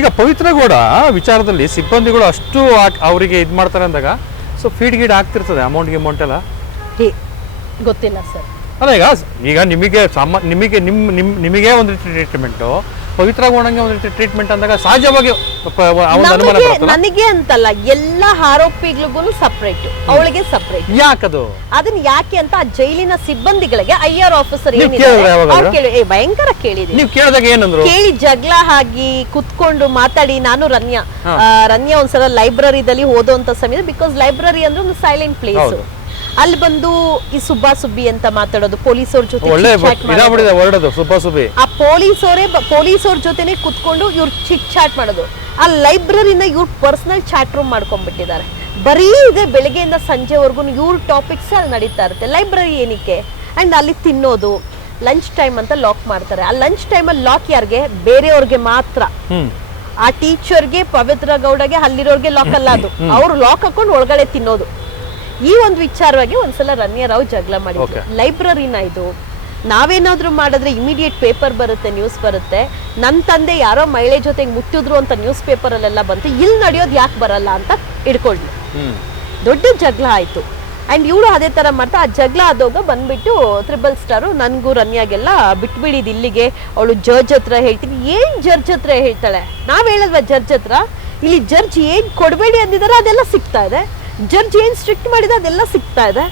ಈಗ ಪವಿತ್ರ ಗೌಡ ವಿಚಾರದಲ್ಲಿ ಸಿಬ್ಬಂದಿಗಳು ಅಷ್ಟು ಅವರಿಗೆ ಇದು ಮಾಡ್ತಾರೆ ಅಂದಾಗ ಸೊ ಫೀಡ್ ಗೀಡ್ ಆಗ್ತಿರ್ತದೆ ಅಮೌಂಟ್ ಎಲ್ಲ ಗೊತ್ತಿಲ್ಲ ಸರ್. ಅಲ್ಲ ಈಗ ನಿಮಗೆ ನಿಮಗೆ ಒಂದು ರೀತಿ ಟ್ರೀಟ್ಮೆಂಟು, ಪವಿತ್ರ ಗೌಡಂಗೆ ಒಂದು ರೀತಿ ಟ್ರೀಟ್ಮೆಂಟ್ ಅಂದಾಗ ಸಹಜವಾಗಿ ನನಗೆ ಅಂತಲ್ಲ, ಎಲ್ಲ ಆರೋಪಿಗಳಿಗೂ ಸಪ್ರೇಟ್, ಅವಳಿಗೆ ಸಪ್ರೇಟ್. ಯಾಕದು? ಅದನ್ನ ಯಾಕೆ ಅಂತ ಆ ಜೈಲಿನ ಸಿಬ್ಬಂದಿಗಳಿಗೆ ಐಆರ್ ಆಫೀಸರ್ ಭಯಂಕರ ಕೇಳಿದೆ. ನೀವು ಕೇಳಿದಾಗ ಏನಂದ್ರು? ಕೇಳಿ ಜಗಳ ಆಗಿ ಕುತ್ಕೊಂಡು ಮಾತಾಡಿ. ನಾನು ರನ್ಯಾ ಒಂದ್ಸಲ ಲೈಬ್ರರಿದಲ್ಲಿ ಓದೋಂತ ಸಮಯ, ಬಿಕಾಸ್ ಲೈಬ್ರರಿ ಅಂದ್ರೆ ಒಂದು ಸೈಲೆಂಟ್ ಪ್ಲೇಸ್. ಅಲ್ಲಿ ಬಂದು ಈ ಸುಬ್ಬಿ ಅಂತ ಮಾತಾಡೋದು, ಪೊಲೀಸವ್ರ ಜೊತೆ ಆ ಪೊಲೀಸವ್ರ ಜೊತೆನೆ ಕುತ್ಕೊಂಡು ಇವ್ರು ಚಿಟ್ ಚಾಟ್ ಮಾಡೋದು. ಆ ಲೈಬ್ರರಿನ ಇವ್ರು ಪರ್ಸನಲ್ ಚಾಟ್ ರೂಮ್ ಮಾಡ್ಕೊಂಡ್ಬಿಟ್ಟಿದ್ದಾರೆ. ಬರೀ ಇದೆ ಬೆಳಗ್ಗೆಯಿಂದ ಸಂಜೆವರೆಗೂ ಇವ್ರ ಟಾಪಿಕ್ಸ್ ಅಲ್ಲಿ ನಡೀತಾ ಇರುತ್ತೆ. ಲೈಬ್ರರಿ ಏನಕ್ಕೆ? ಅಂಡ್ ಅಲ್ಲಿ ತಿನ್ನೋದು, ಲಂಚ್ ಟೈಮ್ ಅಂತ ಲಾಕ್ ಮಾಡ್ತಾರೆ. ಆ ಲಂಚ್ ಟೈಮ್ ಅಲ್ಲಿ ಲಾಕ್ ಯಾರಿಗೆ? ಬೇರೆಯವ್ರಿಗೆ ಮಾತ್ರ. ಆ ಟೀಚರ್ಗೆ, ಪವಿತ್ರ ಗೌಡಗೆ, ಅಲ್ಲಿರೋರ್ಗೆ ಲಾಕ್ ಅಲ್ಲ ಅದು. ಅವ್ರು ಲಾಕ್ ಹಾಕೊಂಡು ಒಳಗಡೆ ತಿನ್ನೋದು. ಈ ಒಂದು ವಿಚಾರವಾಗಿ ಒಂದ್ಸಲ ರನ್ಯಾ ರಾವ್ ಜಗಳ ಮಾಡಿದ್ರು. ಲೈಬ್ರರಿನ ಇದು ನಾವೇನಾದ್ರೂ ಮಾಡಿದ್ರೆ ಇಮಿಡಿಯೇಟ್ ಪೇಪರ್ ಬರುತ್ತೆ, ನ್ಯೂಸ್ ಬರುತ್ತೆ. ನನ್ನ ತಂದೆ ಯಾರೋ ಮಹಿಳೆ ಜೊತೆಗೆ ಮುಟ್ಟಿದ್ರು ಅಂತ ನ್ಯೂಸ್ ಪೇಪರ್ ಅಲ್ಲೆಲ್ಲ ಬಂತು, ಇಲ್ಲಿ ನಡೆಯೋದು ಯಾಕೆ ಬರಲ್ಲ ಅಂತ ಹಿಡ್ಕೊಂಡ್ಲು. ದೊಡ್ಡ ಜಗಳ ಆಯ್ತು. ಅಂಡ್ ಇವಳು ಅದೇ ತರ ಮಾಡ್ತಾ ಆ ಜಗಳ ಆದೋಗ ಬಂದ್ಬಿಟ್ಟು $3 ನನ್ಗೂ ರನ್ಯಾಗೆಲ್ಲ ಬಿಟ್ಬಿಡಿದ್ ಇಲ್ಲಿಗೆ, ಅವಳು ಜಡ್ಜ್ ಹತ್ರ ಹೇಳ್ತೀನಿ. ಏನ್ ಜಡ್ಜ್ ಹತ್ರ ಹೇಳ್ತಾಳೆ? ನಾವ್ ಹೇಳಲ್ವಾ ಜಡ್ಜ್ ಹತ್ರ? ಇಲ್ಲಿ ಜಡ್ಜ್ ಏನ್ ಕೊಡ್ಬೇಡಿ ಅಂದಿದಾರೆ ಅದೆಲ್ಲ ಸಿಗ್ತಾ ಇದೆ, ಜಡ್ಜ್ ಏನ್ ಸ್ಟ್ರಿಕ್ಟ್ ಮಾಡಿದ ಅದೆಲ್ಲ ಸಿಗ್ತಾ ಇದೆ.